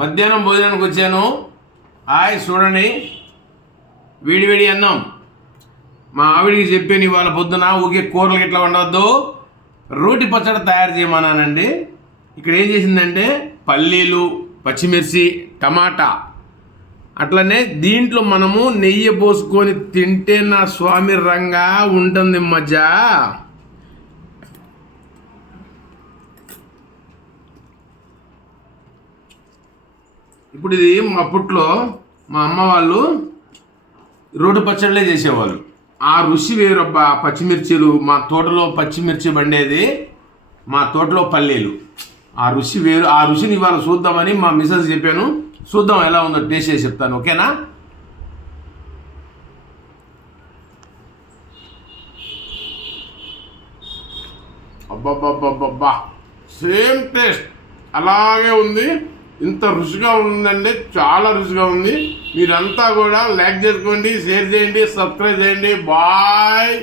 మధ్యాహ్నం భోజనానికి వచ్చాను. చూడండి, వేడి అన్నం. మా ఆవిడికి చెప్పాను ఇవాళ పొద్దున ఊకే కూరలు ఇట్లా ఉండవద్దు, రోటి పచ్చడి తయారు చేయమన్నానండి. ఇక్కడ ఏం చేసిందంటే పల్లీలు, పచ్చిమిర్చి, టమాటా, అట్లనే దీంట్లో మనము నెయ్యి పోసుకొని తింటే నా స్వామి రంగా ఉంటుంది మధ్య. ఇప్పుడు ఇది అప్పట్లో మా అమ్మ వాళ్ళు రోడ్డు పచ్చళ్ళే చేసేవాళ్ళు. ఆ రుచి వేరబ్బా. పచ్చిమిర్చిలు, మా తోటలో పచ్చిమిర్చి బండేది, మా తోటలో పల్లీలు, ఆ రుచి వేరు. ఆ రుచిని ఇవాళ చూద్దామని మా మిసెస్ చెప్పాను. చూద్దాం ఎలా ఉందో, టేస్ట్ చేసి చెప్తాను, ఓకేనా? అబ్బబ్బబ్బబ్బబ్బా, సేమ్ టేస్ట్ అలాగే ఉంది. ఇంత రుచిగా ఉందండి, చాలా రుచిగా ఉంది. మీరంతా కూడా లైక్ చేసుకోండి, షేర్ చేయండి, సబ్స్క్రైబ్ చేయండి. బాయ్.